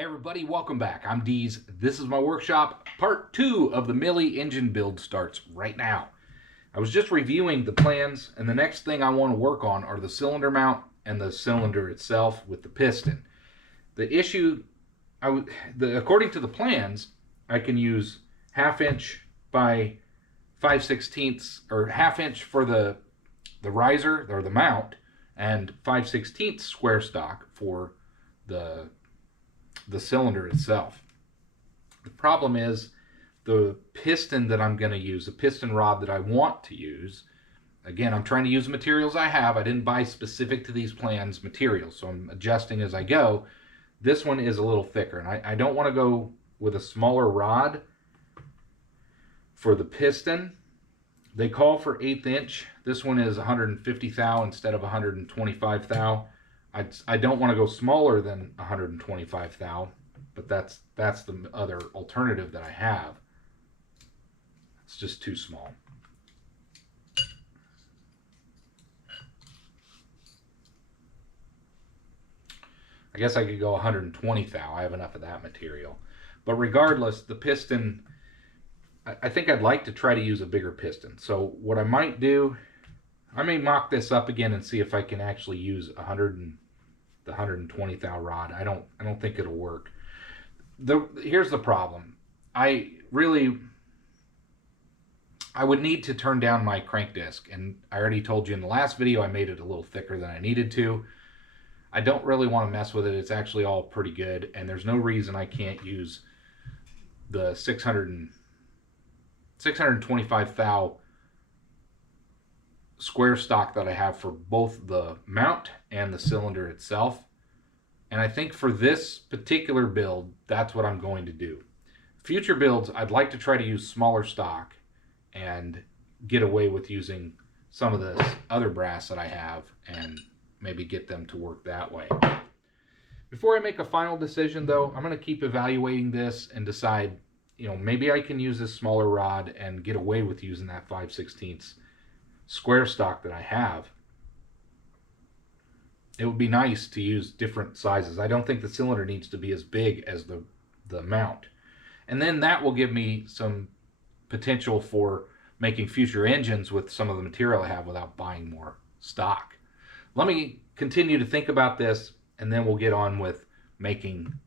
Hey everybody, welcome back. I'm Deez. This is my workshop. Part 2 of the Millie engine build starts right now. I was just reviewing the plans, and the next thing I want to work on are the cylinder mount and the cylinder itself with the piston. The issue, according to the plans, I can use 1/2 inch by 5/16, or 1/2 inch for the riser or the mount, and 5/16 square stock for the cylinder itself. The problem is the piston that I'm going to use, the piston rod that I want to use. Again, I'm trying to use materials I have. I didn't buy specific to these plans materials, so I'm adjusting as I go. This one is a little thicker, and I don't want to go with a smaller rod for the piston. They call for 1/8 inch. This one is 150 thou instead of 125 thou. I don't want to go smaller than 125 thou, but that's the other alternative that I have. It's just too small. I guess I could go 120 thou. I have enough of that material. But regardless, the piston, I think I'd like to try to use a bigger piston. So what I might do, I may mock this up again and see if I can actually use the 120 thou rod. I don't think it'll work. Here's the problem. I would need to turn down my crank disc, and I already told you in the last video I made it a little thicker than I needed to. I don't really want to mess with it. It's actually all pretty good, and there's no reason I can't use the 625 thou square stock that I have for both the mount and the cylinder itself. And I think for this particular build, that's what I'm going to do. Future builds, I'd like to try to use smaller stock and get away with using some of this other brass that I have and maybe get them to work that way. Before I make a final decision though, I'm going to keep evaluating this and decide, maybe I can use this smaller rod and get away with using that 5/16 square stock that I have. It would be nice to use different sizes. I don't think the cylinder needs to be as big as the mount. And then that will give me some potential for making future engines with some of the material I have without buying more stock. Let me continue to think about this, and then we'll get on with making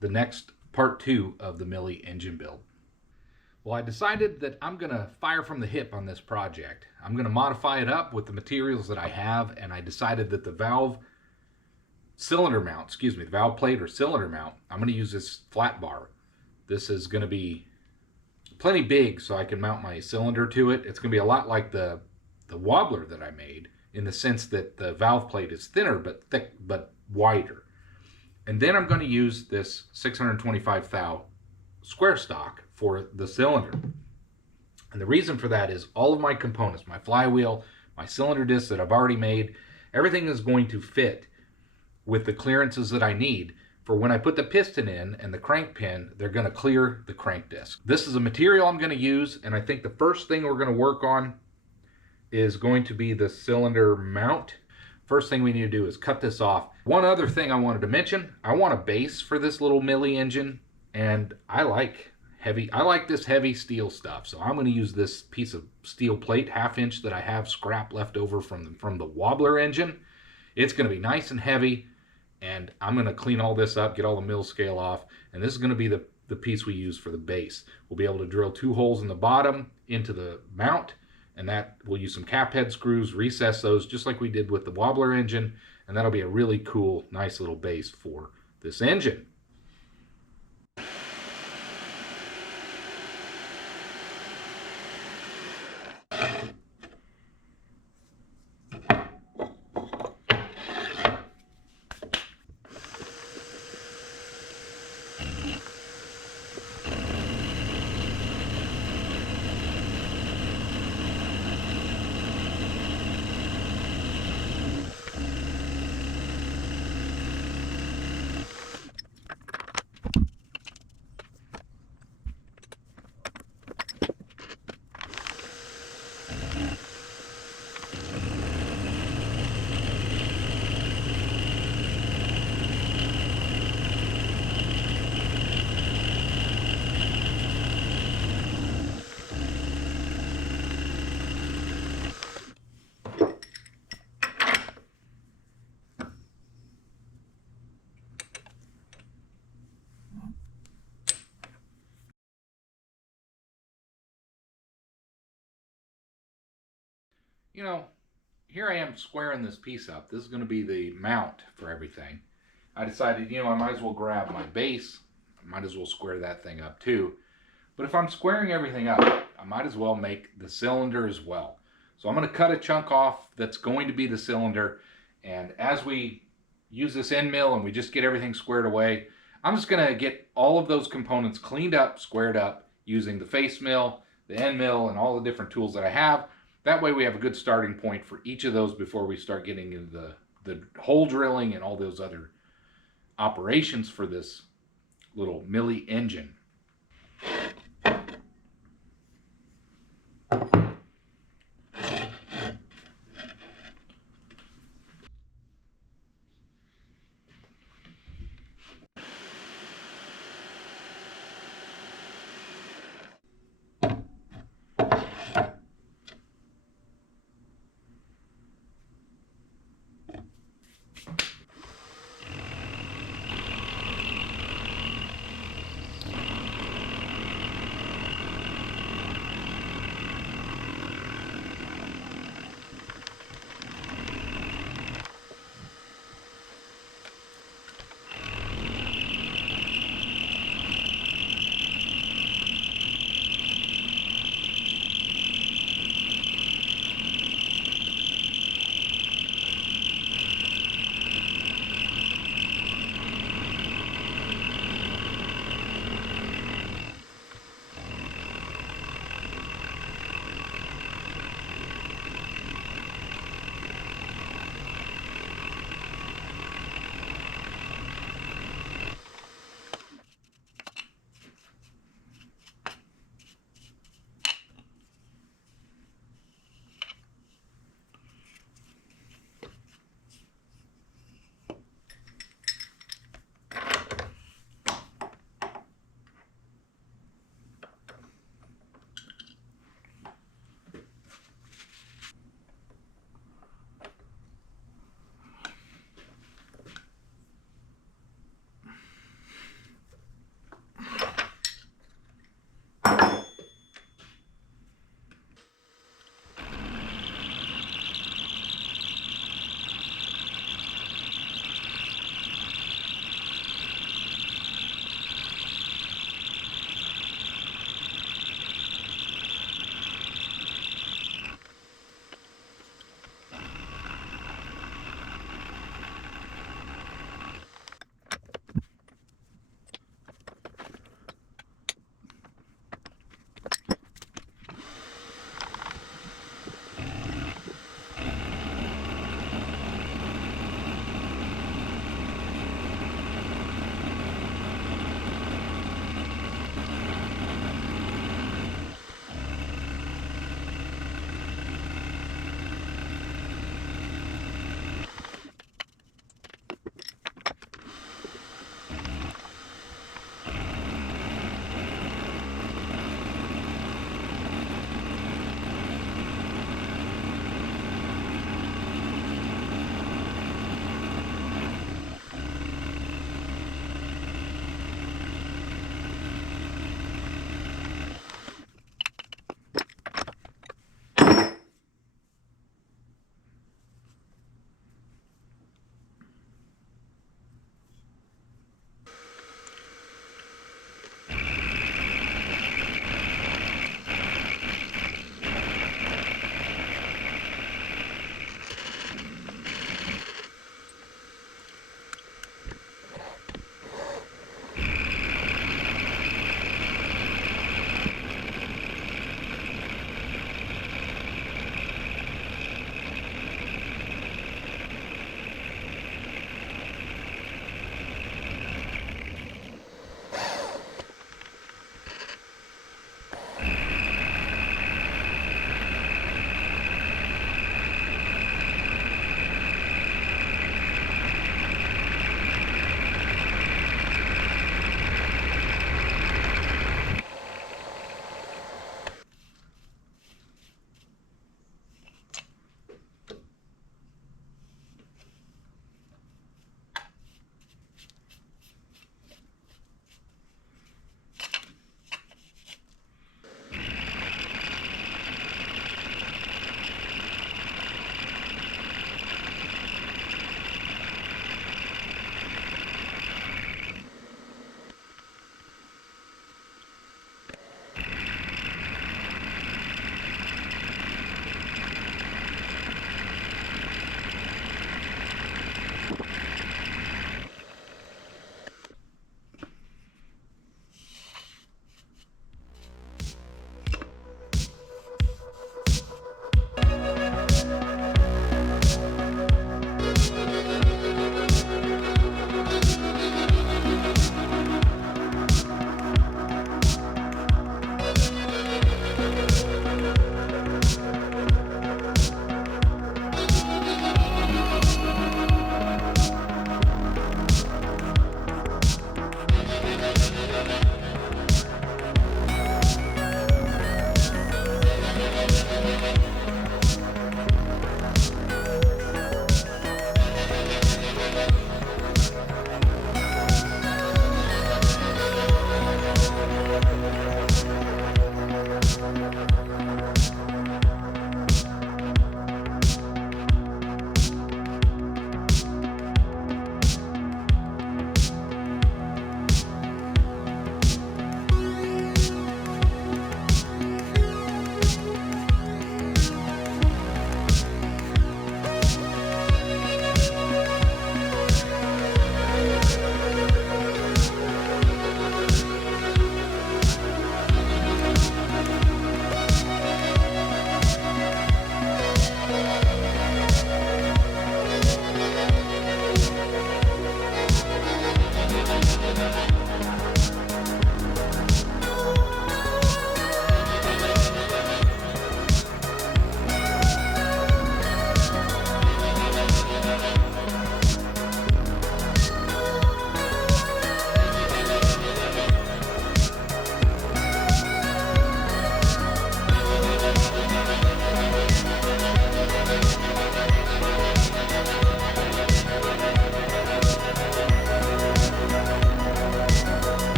the next part 2 of the Millie engine build. Well, I decided that I'm going to fire from the hip on this project. I'm going to modify it up with the materials that I have, and I decided that the valve plate or cylinder mount, I'm going to use this flat bar. This is going to be plenty big so I can mount my cylinder to it. It's going to be a lot like the wobbler that I made, in the sense that the valve plate is thinner but thick but wider. And then I'm going to use this 625 thou square stock for the cylinder. And the reason for that is all of my components, my flywheel, my cylinder discs that I've already made, everything is going to fit with the clearances that I need for when I put the piston in and the crank pin. They're going to clear the crank disc. This is a material I'm going to use, and I think the first thing we're going to work on is going to be the cylinder mount. First thing we need to do is cut this off. One other thing I wanted to mention, I want a base for this little Millie engine, and I like this heavy steel stuff, so I'm going to use this piece of steel plate, 1/2 inch, that I have scrap left over from the wobbler engine. It's going to be nice and heavy, and I'm going to clean all this up, get all the mill scale off, and this is going to be the piece we use for the base. We'll be able to drill 2 holes in the bottom into the mount, and that we'll use some cap head screws, recess those just like we did with the wobbler engine, and that'll be a really cool, nice little base for this engine. you know, here I am squaring this piece up. This is going to be the mount for everything. I decided, you know, I might as well grab my base. I might as well square that thing up too. But if I'm squaring everything up, I might as well make the cylinder as well. So I'm going to cut a chunk off that's going to be the cylinder. And as we use this end mill and we just get everything squared away, I'm just going to get all of those components cleaned up, squared up, using the face mill, the end mill, and all the different tools that I have. That way we have a good starting point for each of those before we start getting into the hole drilling and all those other operations for this little milli engine.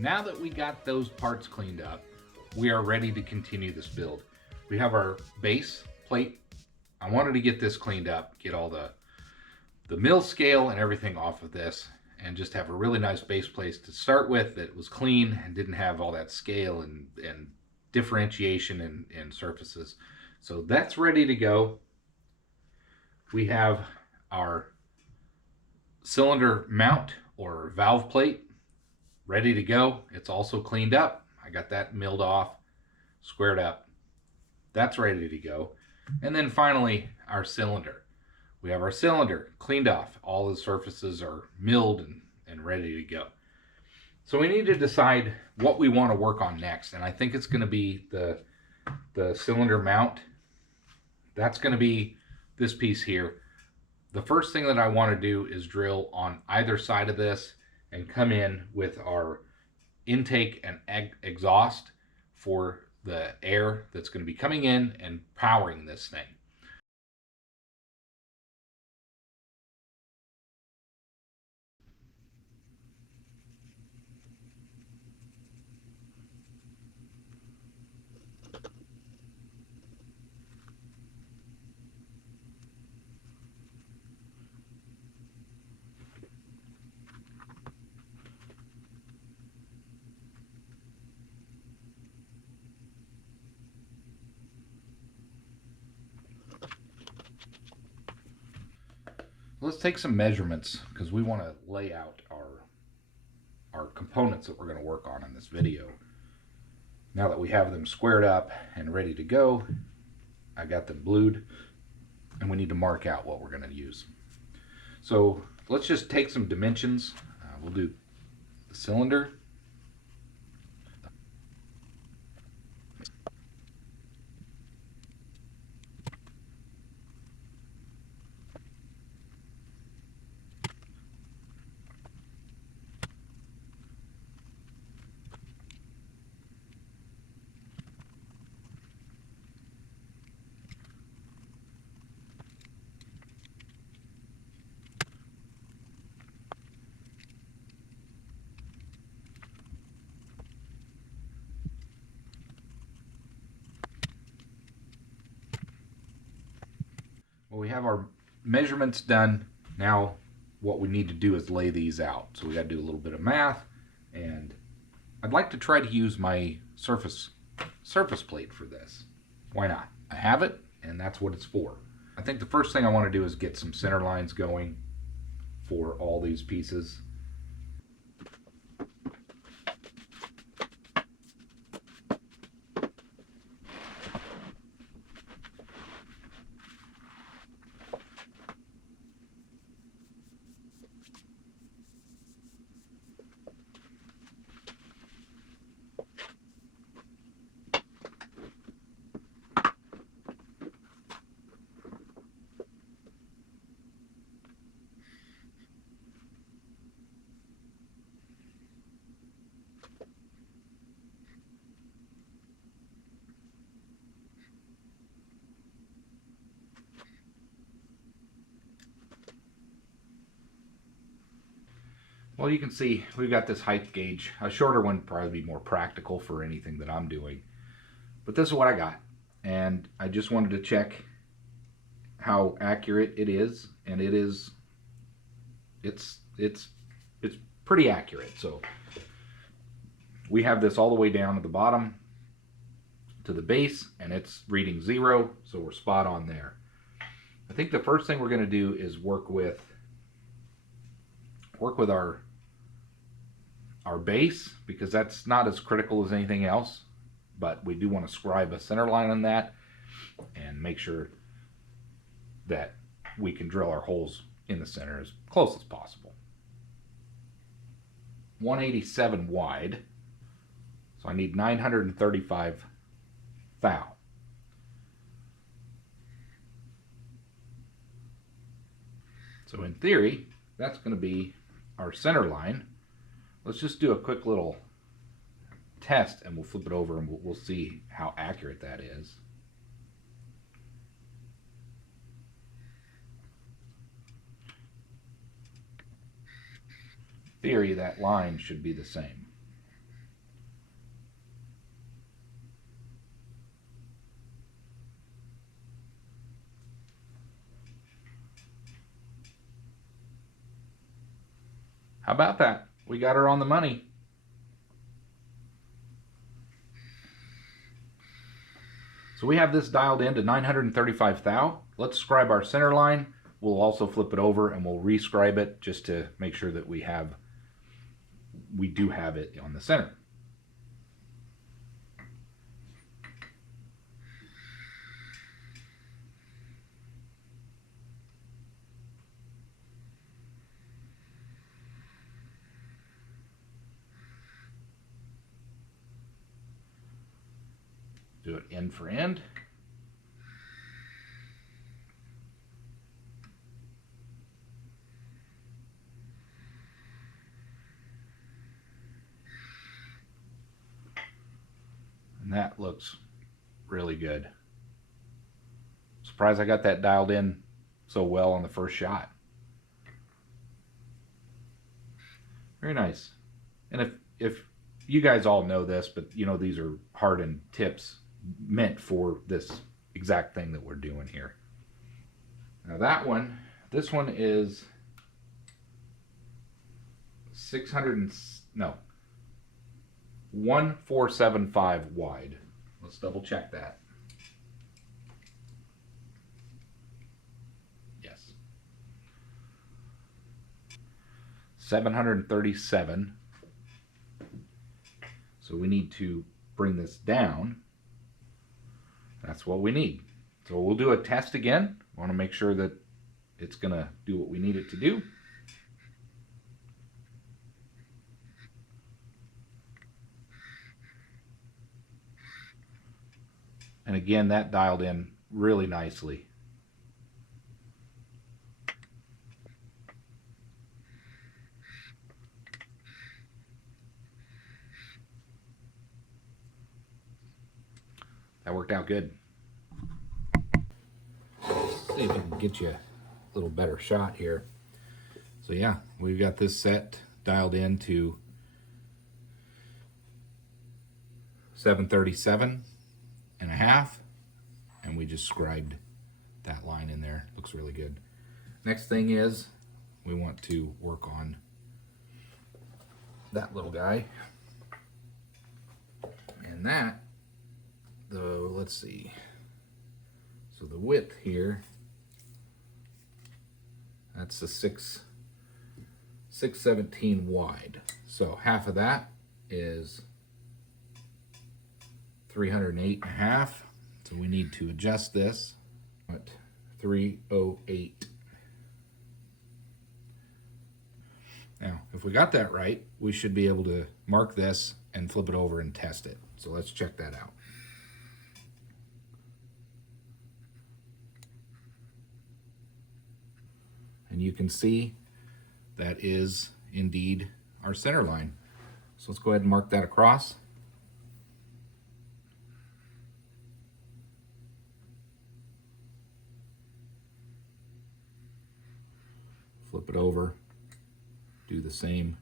Now that we got those parts cleaned up, we are ready to continue this build. We have our base plate. I wanted to get this cleaned up, get all the mill scale and everything off of this, and just have a really nice base plate to start with that was clean and didn't have all that scale and differentiation in surfaces. So that's ready to go. We have our cylinder mount or valve plate ready to go. It's also cleaned up. I got that milled off, squared up. That's ready to go. And then finally, our cylinder. We have our cylinder cleaned off. All the surfaces are milled and ready to go. So we need to decide what we want to work on next. And I think it's going to be the cylinder mount. That's going to be this piece here. The first thing that I want to do is drill on either side of this and come in with our intake and exhaust for the air that's going to be coming in and powering this thing. Let's take some measurements because we want to lay out our components that we're going to work on in this video. Now that we have them squared up and ready to go, I got them blued, and we need to mark out what we're going to use. So let's just take some dimensions. We'll do the cylinder. Well, we have our measurements done. Now what we need to do is lay these out. So we got to do a little bit of math, and I'd like to try to use my surface plate for this. Why not? I have it, and that's what it's for. I think the first thing I want to do is get some center lines going for all these pieces. Well, you can see we've got this height gauge. A shorter one would probably be more practical for anything that I'm doing. But this is what I got. And I just wanted to check how accurate it is. And it is, it's pretty accurate. So we have this all the way down to the bottom to the base, and it's reading 0. So we're spot on there. I think the first thing we're going to do is work with our base, because that's not as critical as anything else, but we do want to scribe a center line on that and make sure that we can drill our holes in the center as close as possible. 187 wide, so I need 935 thou. So in theory, that's going to be our center line. Let's just do a quick little test, and we'll flip it over and we'll see how accurate that is. In theory, that line should be the same. How about that? We got her on the money. So we have this dialed in to 935 thou. Let's scribe our center line. We'll also flip it over and we'll rescribe it just to make sure that we do have it on the center. Do it end for end. And that looks really good. Surprised I got that dialed in so well on the first shot. Very nice. And if you guys all know this, but you know these are hardened tips meant for this exact thing that we're doing here. Now this one is 1475 wide. Let's double check that. Yes. 737. So we need to bring this down. That's what we need. So we'll do a test again. We want to make sure that it's going to do what we need it to do. And again, that dialed in really nicely. That worked out good. See if I can get you a little better shot here. So yeah, we've got this set dialed in to 737 and a half, and we just scribed that line in there. Looks really good. Next thing is we want to work on that little guy, and that, though, let's see, so the width here, that's a 617 wide, so half of that is 308 and a half. So we need to adjust this at 308. Now, if we got that right, we should be able to mark this and flip it over and test it. So let's check that out. And you can see that is indeed our center line. So let's go ahead and mark that across. Flip it over, do the same.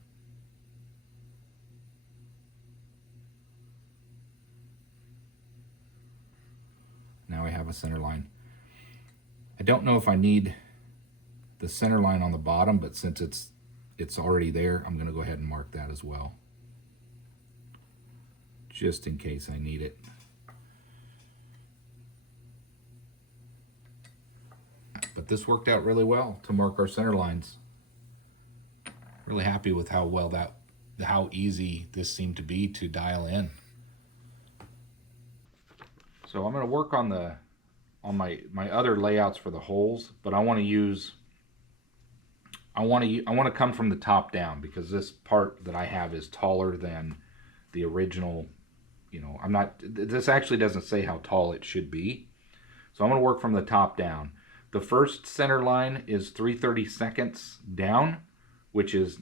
Now I have a center line. I don't know if I need the center line on the bottom, but since it's already there, I'm going to go ahead and mark that as well, just in case I need it. But this worked out really well to mark our center lines. Really happy with how easy this seemed to be to dial in. So I'm going to work on my other layouts for the holes, but I want to come from the top down, because this part that I have is taller than the original. You know, this actually doesn't say how tall it should be. So I'm going to work from the top down. The first center line is 3/32 down, which is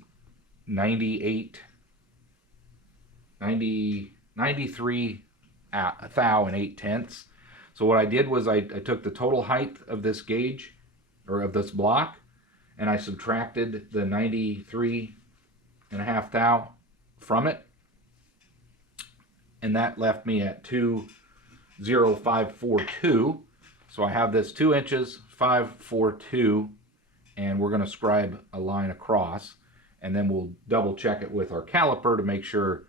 93 thou and 8/10. So what I did was I took the total height of this gauge, or of this block, and I subtracted the 93.5 thou from it, and that left me at 20542. So I have this 2 inches, 542, and we're going to scribe a line across. and then we'll double check it with our caliper to make sure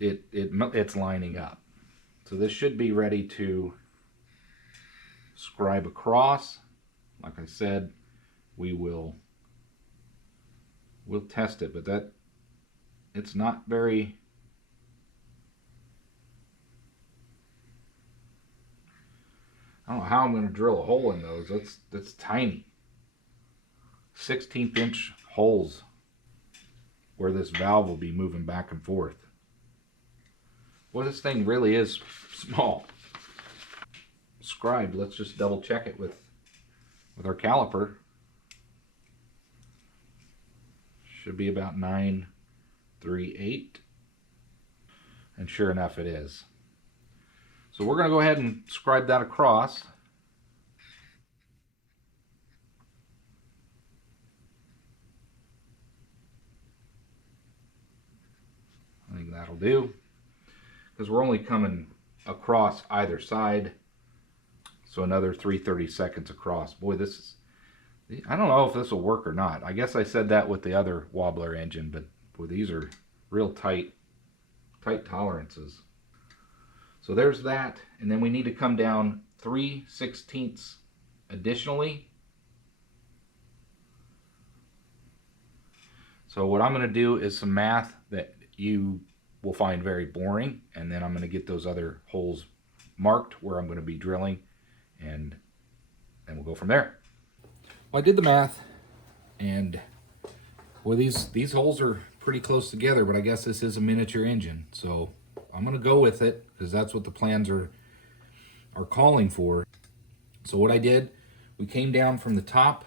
it's lining up. So this should be ready to scribe across. Like I said, we'll test it, but it's not very. I don't know how I'm going to drill a hole in those. That's tiny. 16th inch holes where this valve will be moving back and forth. Well, this thing really is small. Scribed, let's just double check it with our caliper. Should be about 938. And sure enough, it is. So we're going to go ahead and scribe that across. I think that'll do, because we're only coming across either side. So another 3/32 across. Boy, this is, I don't know if this will work or not. I guess I said that with the other wobbler engine, but boy, these are real tight tolerances. So there's that, and then we need to come down 3/16 additionally. So what I'm going to do is some math that you will find very boring, and then I'm going to get those other holes marked where I'm going to be drilling, and then we'll go from there. Well, I did the math, and well, these holes are pretty close together, but I guess this is a miniature engine, so I'm going to go with it because that's what the plans are calling for. So what I did, we came down from the top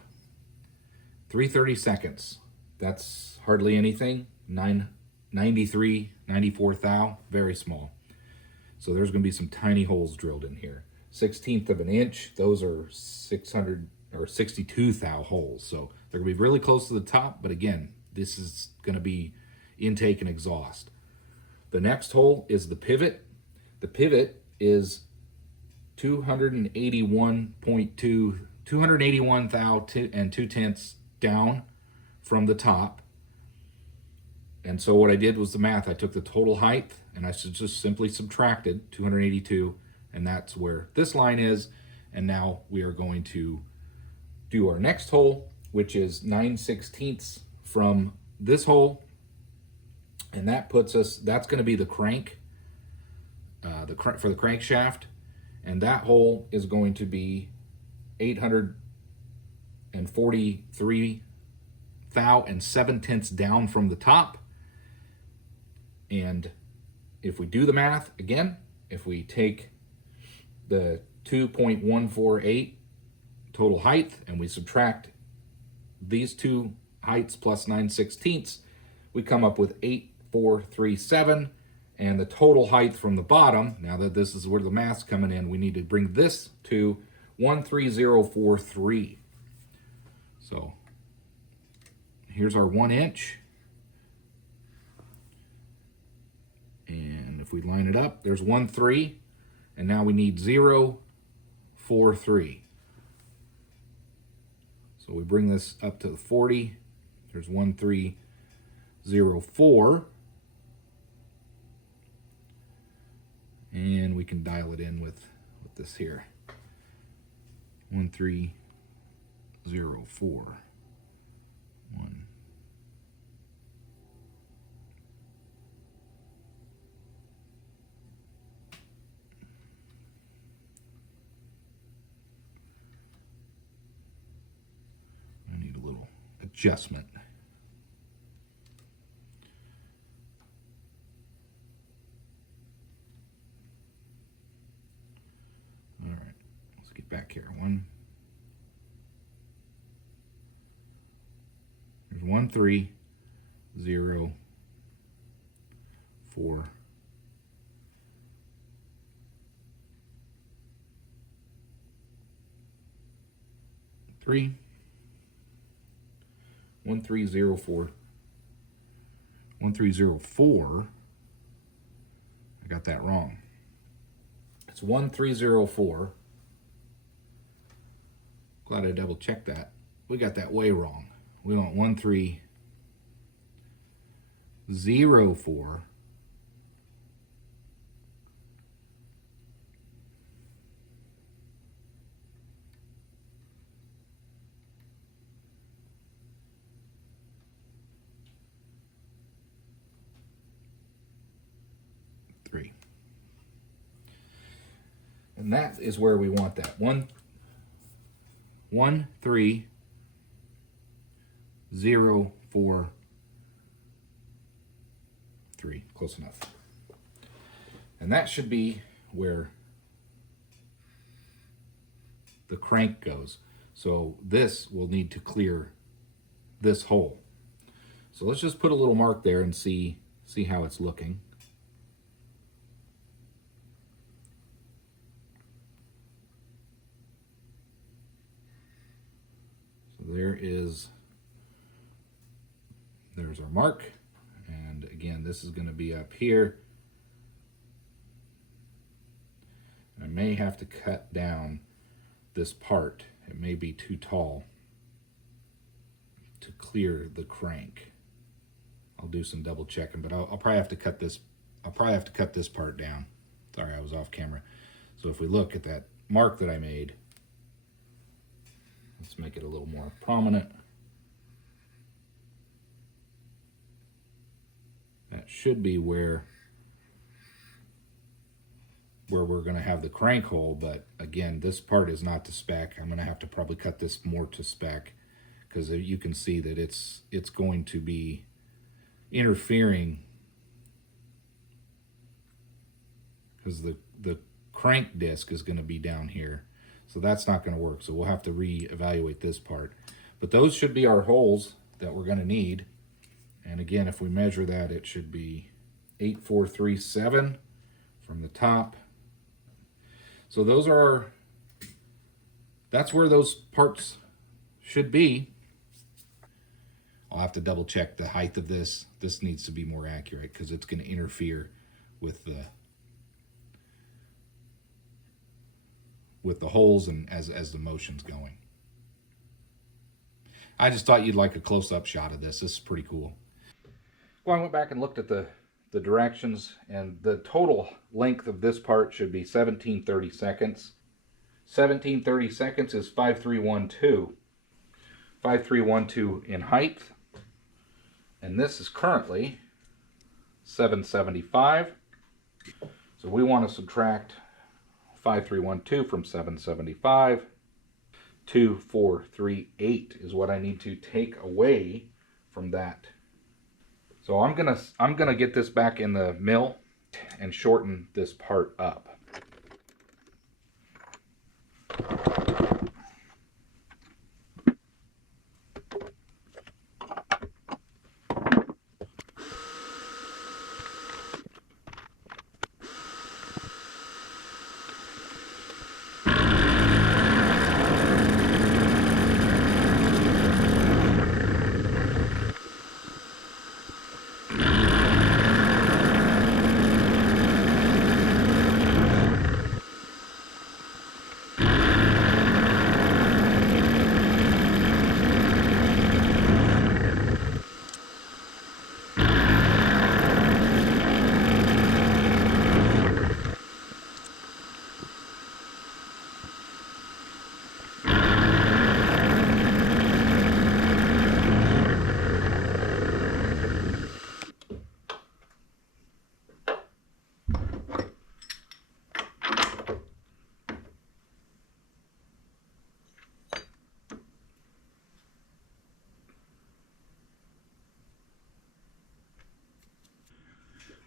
3/32. That's hardly anything. 93, 94 thou, very small. So there's going to be some tiny holes drilled in here. 1/16 of an inch, those are 600 or 62 thou holes. So they're going to be really close to the top, but again, this is going to be intake and exhaust. The next hole is the pivot. The pivot is 281 thou and 2/10 down from the top. And so what I did was the math. I took the total height and I just simply subtracted 282, and that's where this line is. And now we are going to do our next hole, which is 9/16 from this hole. And that puts us, that's going to be the crank, for the crankshaft. And that hole is going to be 843 thou and 7/10 down from the top. And if we do the math again, if we take the 2.148 total height and we subtract these two heights plus 9/16, we come up with 8437. And the total height from the bottom, now that this is where the math's coming in, we need to bring this to 13043. So here's our 1 inch. And if we line it up, there's 1.3, and now we need 0.43. So we bring this up to 40. There's 1.304. And we can dial it in with this here. 1.304. 1. I need a little adjustment. All right, let's get back here. There's 1.304. 3. 1.304. 1.304. I got that wrong. It's 1.304. Glad I double checked that. We got that way wrong. We want 1.304. 0.04. And that is where we want that. 1.3043. Close enough. And that should be where the crank goes. So this will need to clear this hole. So let's just put a little mark there and see how it's looking. There's our mark, and again this is going to be up here. I may have to cut down this part. It may be too tall to clear the crank. I'll do some double checking, but I'll probably have to cut this. I'll probably have to cut this part down. Sorry, I was off camera. So if we look at that mark that I made, let's make it a little more prominent. That should be where we're going to have the crank hole, but again, this part is not to spec. I'm going to have to probably cut this more to spec, because you can see that it's going to be interfering, because the crank disc is going to be down here. So that's not going to work. So we'll have to reevaluate this part. But those should be our holes that we're going to need. And again, if we measure that, it should be 8.437 from the top. So those are that's where those parts should be. I'll have to double check the height of this. This needs to be more accurate because it's going to interfere with the holes and as the motion's going. I just thought you'd like a close-up shot of this. This is pretty cool. Well, I went back and looked at the directions, and the total length of this part should be 1730 seconds. 1730 seconds is 5312. 5312 in height. And this is currently 775. So we want to subtract 5312 from 775. 2438 is what I need to take away from that. So I'm gonna get this back in the mill and shorten this part up.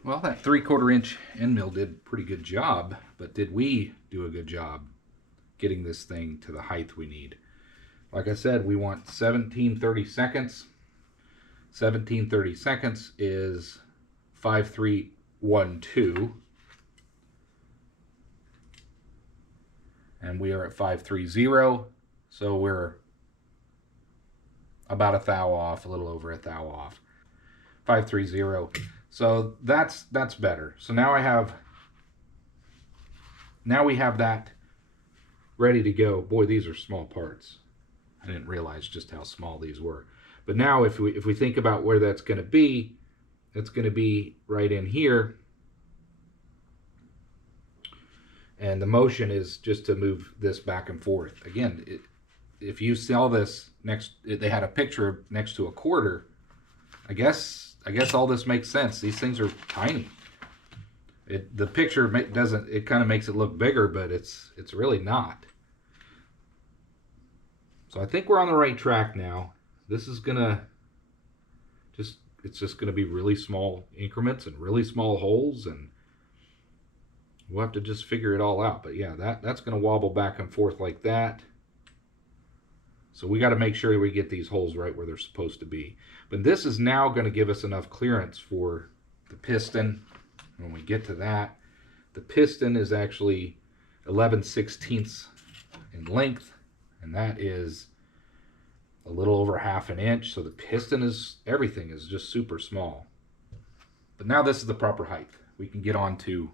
Well, that 3/4 inch end mill did a pretty good job, but did we do a good job getting this thing to the height we need? Like I said, we want 1730 seconds. 1730 seconds is 5312. And we are at 530, so we're about a thou off, a little over a thou off. 530. So that's better. So now we have that ready to go. Boy, these are small parts. I didn't realize just how small these were. But now if we think about where that's going to be, it's going to be right in here. And the motion is just to move this back and forth. Again, if you saw this they had a picture next to a quarter. I guess all this makes sense. These things are tiny. The picture doesn't. It kind of makes it look bigger, but it's really not. So I think we're on the right track now. This is gonna it's just gonna be really small increments and really small holes, and we'll have to just figure it all out. But yeah, that's gonna wobble back and forth like that. So we got to make sure we get these holes right where they're supposed to be. But this is now going to give us enough clearance for the piston. When we get to that, the piston is actually 11/16 in length, and that is a little over ½ an inch. So the piston everything is just super small. But now this is the proper height. We can get on to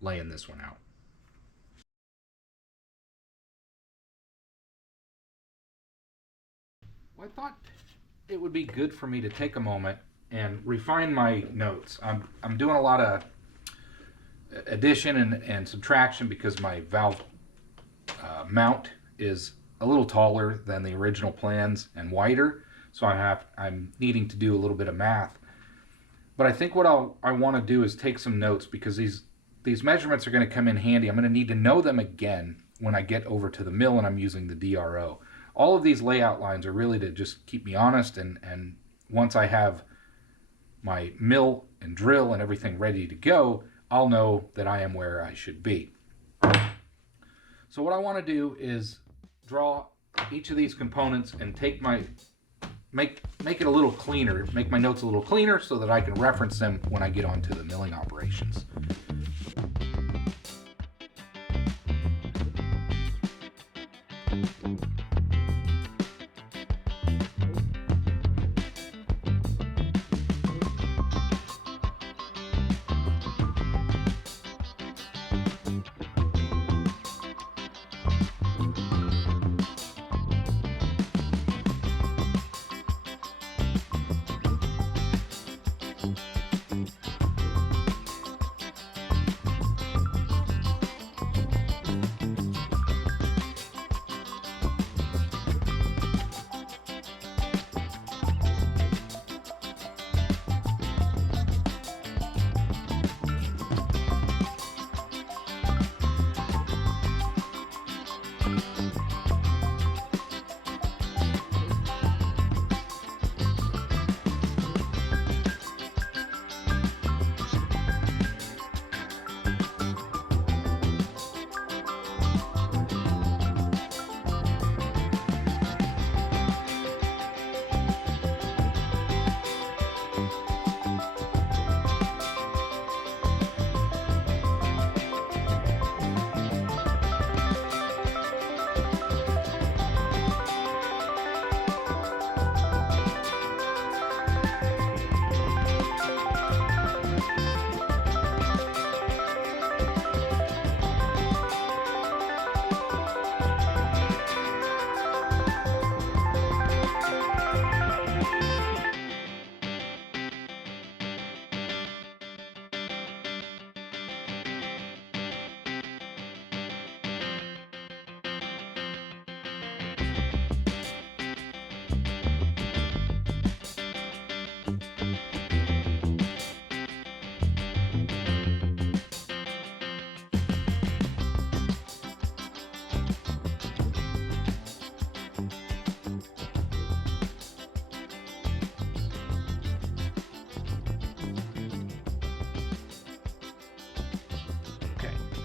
laying this one out. I thought it would be good for me to take a moment and refine my notes. I'm doing a lot of addition and subtraction because my valve mount is a little taller than the original plans and wider, so I'm needing to do a little bit of math. But I think what I want to do is take some notes, because these measurements are going to come in handy. I'm going to need to know them again when I get over to the mill and I'm using the DRO. All of these layout lines are really to just keep me honest, and once I have my mill and drill and everything ready to go, I'll know that I am where I should be. So what I want to do is draw each of these components and take make it a little cleaner, make my notes a little cleaner so that I can reference them when I get onto the milling operations.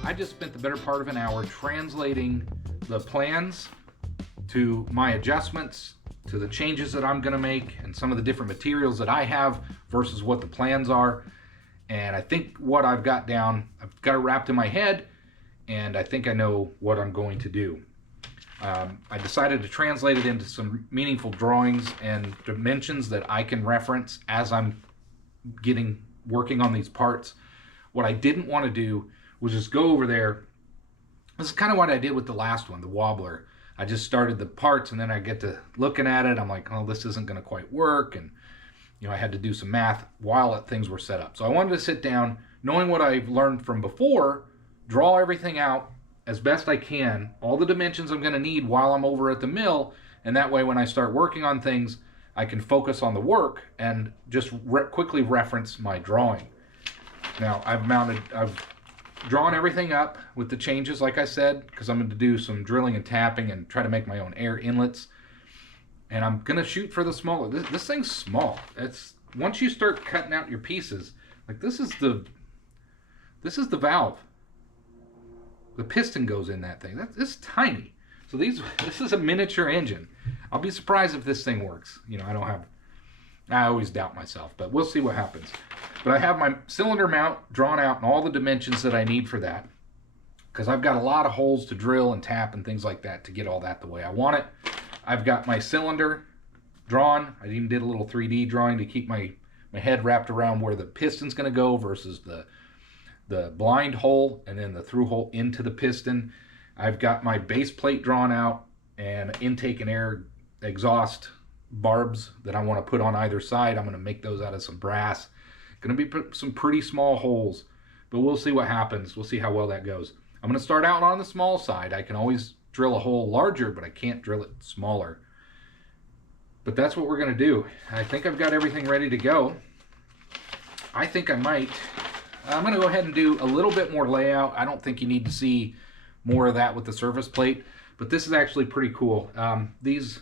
I just spent the better part of an hour translating the plans to my adjustments, to the changes that I'm going to make, and some of the different materials that I have versus what the plans are. And I think what I've got down, I've got it wrapped in my head, and I think I know what I'm going to do. I decided to translate it into some meaningful drawings and dimensions that I can reference as I'm working on these parts. What I didn't want to do was just go over there. This is kind of what I did with the last one, the wobbler. I just started the parts, and then I get to looking at it, I'm like, oh, this isn't going to quite work. And I had to do some math while things were set up. So I wanted to sit down, knowing what I've learned from before, draw everything out as best I can, all the dimensions I'm going to need while I'm over at the mill, and that way when I start working on things, I can focus on the work and just quickly reference my drawing. Now I've drawn everything up with the changes, like I said, because I'm going to do some drilling and tapping and try to make my own air inlets. And I'm going to shoot for the smaller. This thing's small. It's once you start cutting out your pieces, like this is the valve. The piston goes in that thing. It's tiny. So this is a miniature engine. I'll be surprised if this thing works. I always doubt myself, but we'll see what happens. But I have my cylinder mount drawn out and all the dimensions that I need for that, because I've got a lot of holes to drill and tap and things like that to get all that the way I want it. I've got my cylinder drawn. I even did a little 3D drawing to keep my head wrapped around where the piston's going to go versus the blind hole and then the through hole into the piston. I've got my base plate drawn out and intake and air exhaust barbs that I want to put on either side. I'm going to make those out of some brass. Going to be some pretty small holes, but we'll see what happens. We'll see how well that goes. I'm going to start out on the small side. I can always drill a hole larger, but I can't drill it smaller. But that's what we're going to do. I think I've got everything ready to go. I'm going to go ahead and do a little bit more layout. I don't think you need to see more of that with the surface plate, but this is actually pretty cool. These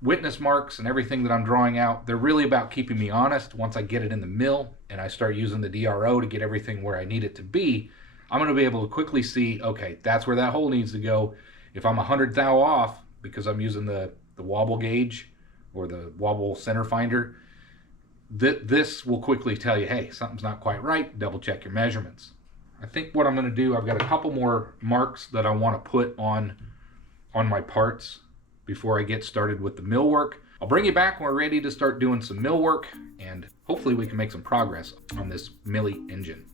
witness marks and everything that I'm drawing out, they're really about keeping me honest. Once I get it in the mill and I start using the DRO to get everything where I need it to be, I'm going to be able to quickly see, okay, that's where that hole needs to go. If I'm 100 thou off because I'm using the wobble gauge or the wobble center finder, this will quickly tell you, hey, something's not quite right. Double check your measurements. I think what I'm going to do, I've got a couple more marks that I want to put on my parts before I get started with the mill work. I'll bring you back when we're ready to start doing some mill work, and hopefully we can make some progress on this Millie engine.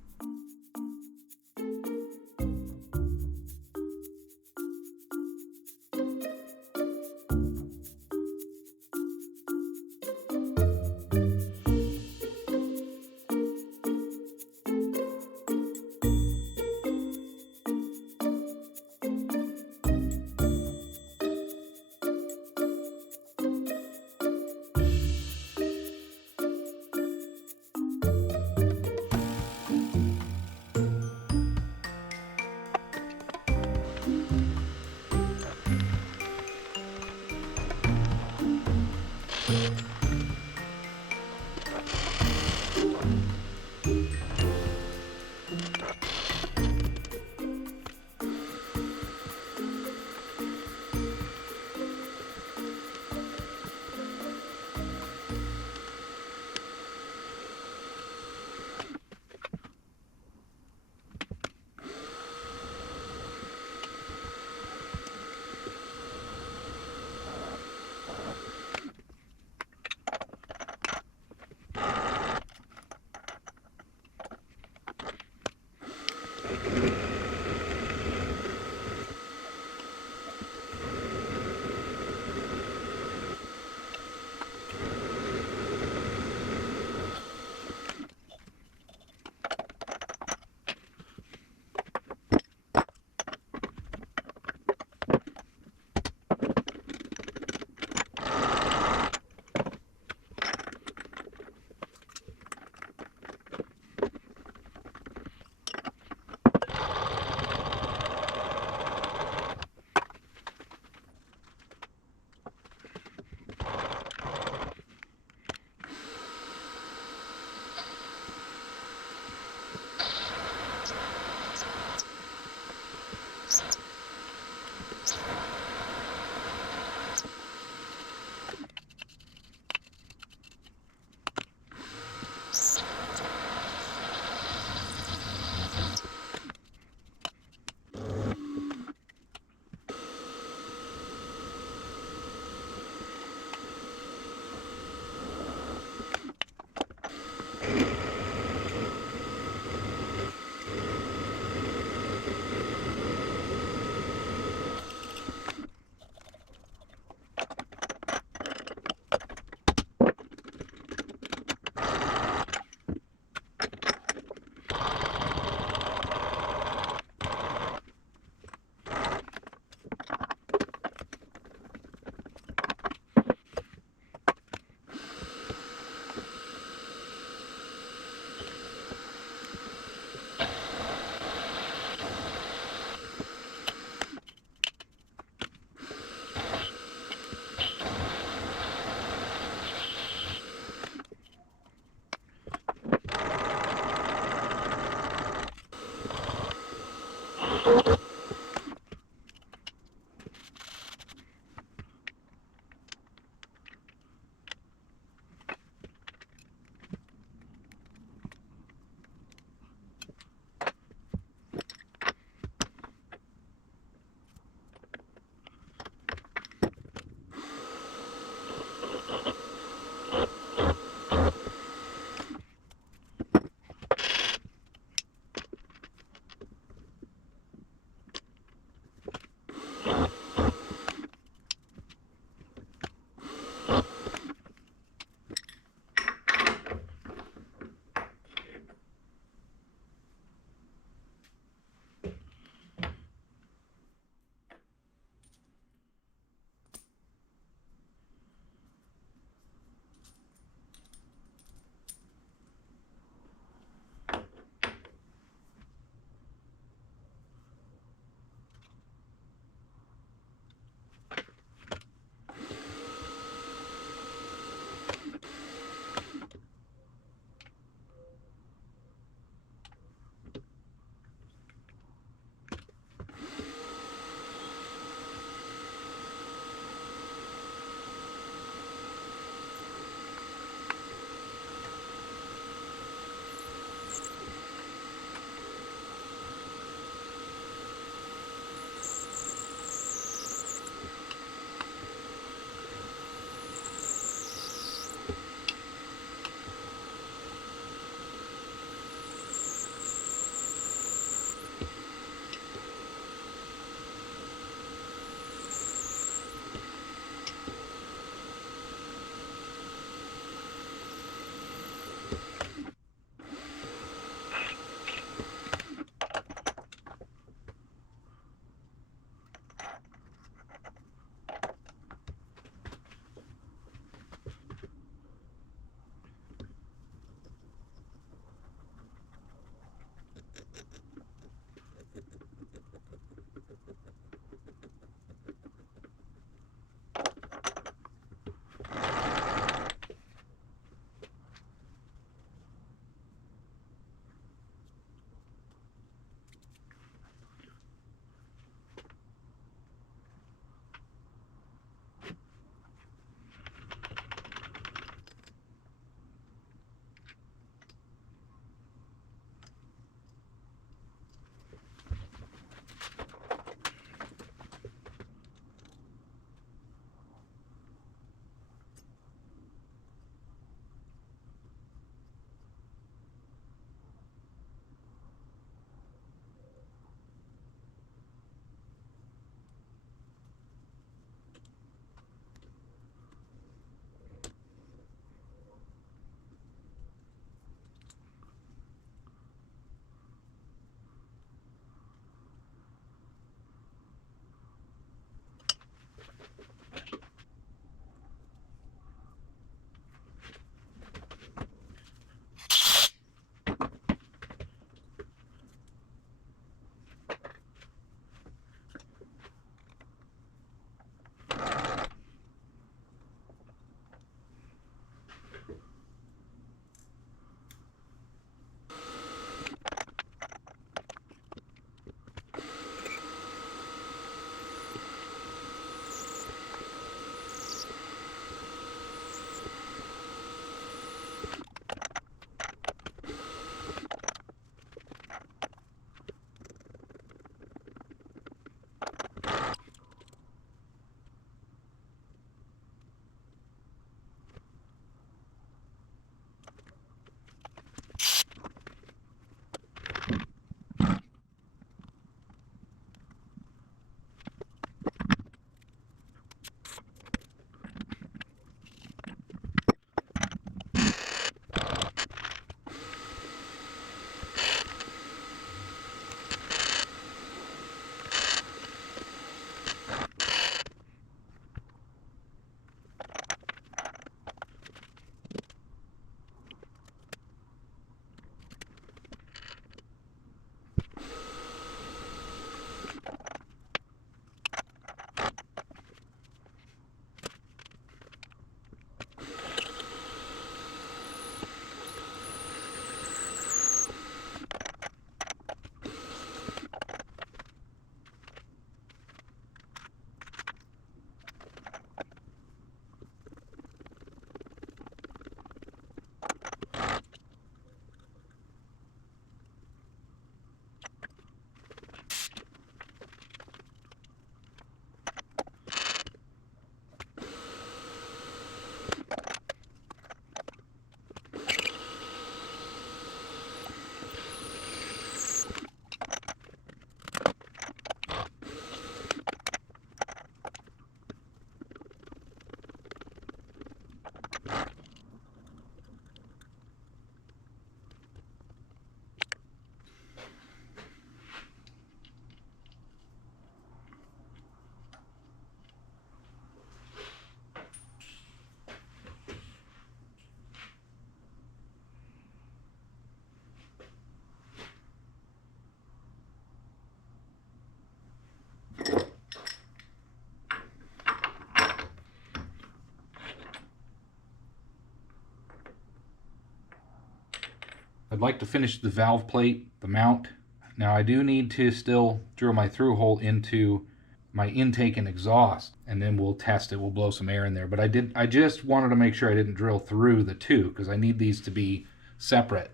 I'd like to finish the valve plate, the mount. Now I do need to still drill my through hole into my intake and exhaust, and then we'll test it. We'll blow some air in there. But I just wanted to make sure I didn't drill through the two, because I need these to be separate.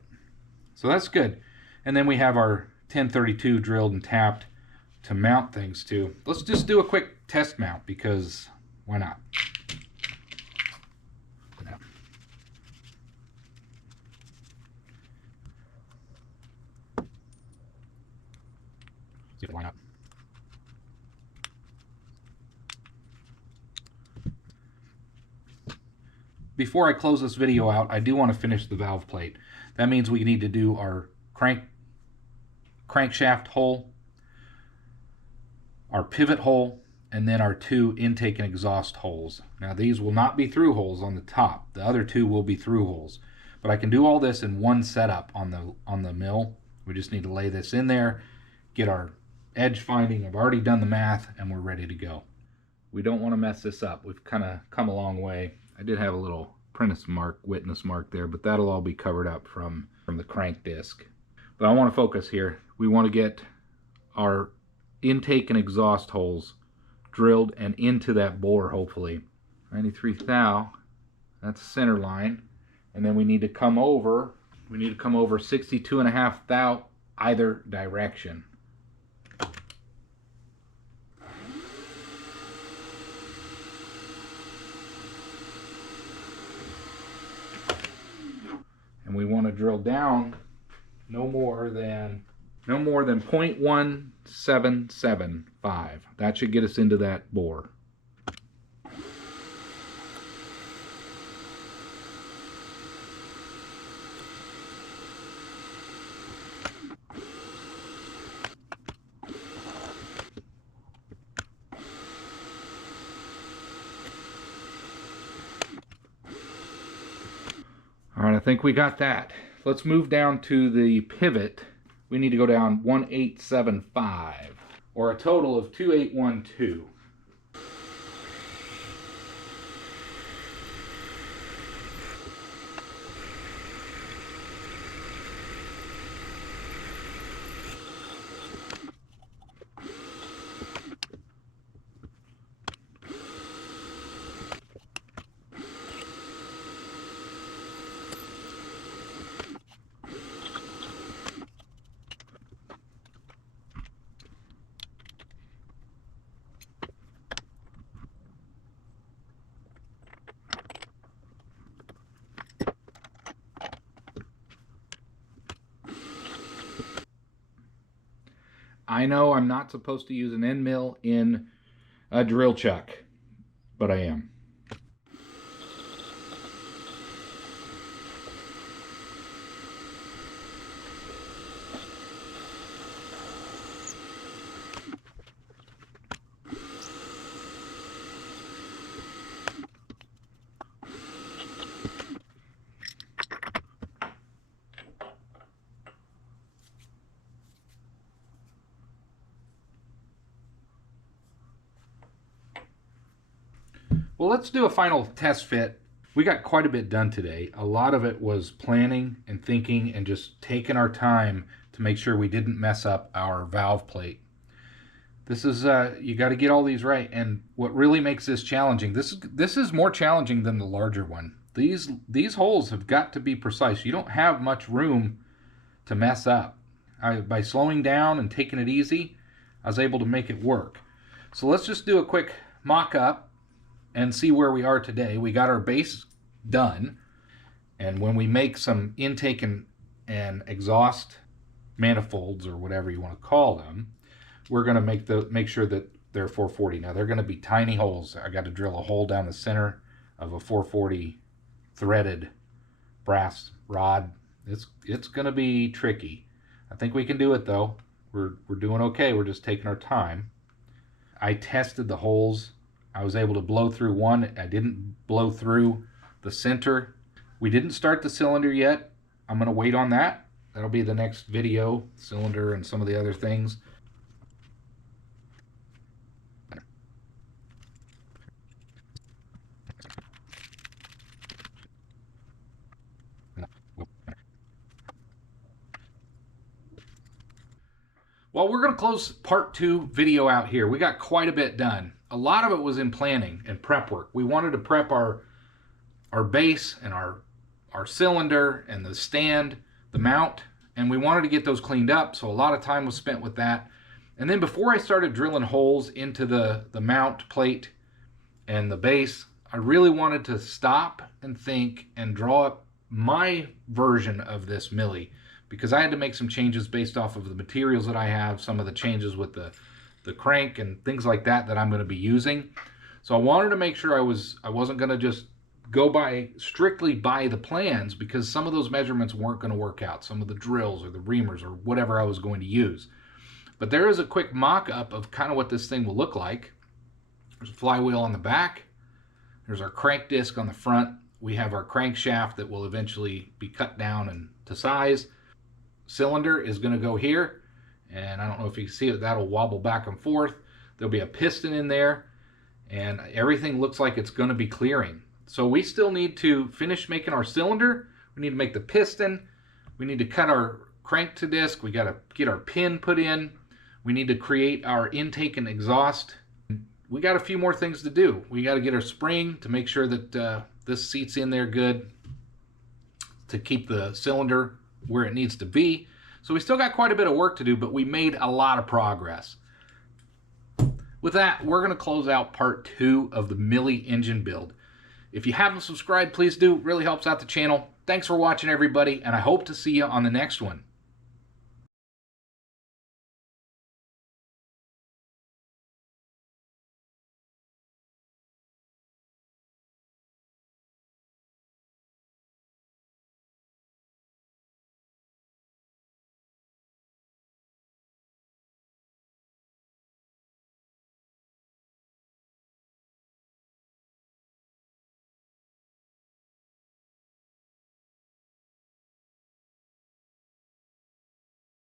So that's good. And then we have our 1032 drilled and tapped to mount things to. Let's just do a quick test mount, because why not? See if it line up. Before I close this video out, I do want to finish the valve plate. That means we need to do our crankshaft hole, our pivot hole, and then our two intake and exhaust holes. Now these will not be through holes on the top. The other two will be through holes. But I can do all this in one setup on the mill. We just need to lay this in there, get our edge finding. I've already done the math, and we're ready to go. We don't want to mess this up. We've kind of come a long way. I did have a little witness mark there, but that'll all be covered up from the crank disc. But I want to focus here. We want to get our intake and exhaust holes drilled and into that bore, hopefully. 93 thou, that's center line. And then we need to come over 62.5 thou either direction. And we want to drill down no more than 0.1775. That should get us into that bore. All right, I think we got that. Let's move down to the pivot. We need to go down 1875, or a total of 2812. I know I'm not supposed to use an end mill in a drill chuck, but I am. Well, let's do a final test fit. We got quite a bit done today. A lot of it was planning and thinking and just taking our time to make sure we didn't mess up our valve plate. This is, you got to get all these right. And what really makes this challenging, this is more challenging than the larger one. These holes have got to be precise. You don't have much room to mess up. By slowing down and taking it easy, I was able to make it work. So let's just do a quick mock-up and see where we are today. We got our base done, and when we make some intake and exhaust manifolds, or whatever you want to call them, we're going to make sure that they're 440. Now they're going to be tiny holes. I got to drill a hole down the center of a 440 threaded brass rod. It's going to be tricky. I think we can do it though. We're doing okay. We're just taking our time. I tested the holes. I was able to blow through one. I didn't blow through the center. We didn't start the cylinder yet. I'm going to wait on that. That'll be the next video, cylinder and some of the other things. Well, we're going to close part 2 video out here. We got quite a bit done. A lot of it was in planning and prep work. We wanted to prep our base and our cylinder and the stand, the mount, and we wanted to get those cleaned up, so a lot of time was spent with that. And then before I started drilling holes into the mount plate and the base, I really wanted to stop and think and draw up my version of this millie, because I had to make some changes based off of the materials that I have, some of the changes with the crank and things like that I'm going to be using. So I wanted to make sure I wasn't going to just go strictly by the plans, because some of those measurements weren't going to work out, some of the drills or the reamers or whatever I was going to use. But there is a quick mock-up of kind of what this thing will look like. There's a flywheel on the back. There's our crank disc on the front. We have our crankshaft that will eventually be cut down and to size. Cylinder is going to go here, and I don't know if you can see it, that'll wobble back and forth. There'll be a piston in there, and everything looks like it's going to be clearing. So we still need to finish making our cylinder. We need to make the piston. We need to cut our crank to disc. We got to get our pin put in. We need to create our intake and exhaust. We got a few more things to do. We got to get our spring to make sure that this seats in there good to keep the cylinder where it needs to be. So we still got quite a bit of work to do, but we made a lot of progress. With that, we're going to close out part 2 of the millie engine build. If you haven't subscribed, please do. It really helps out the channel. Thanks for watching, everybody, and I hope to see you on the next one.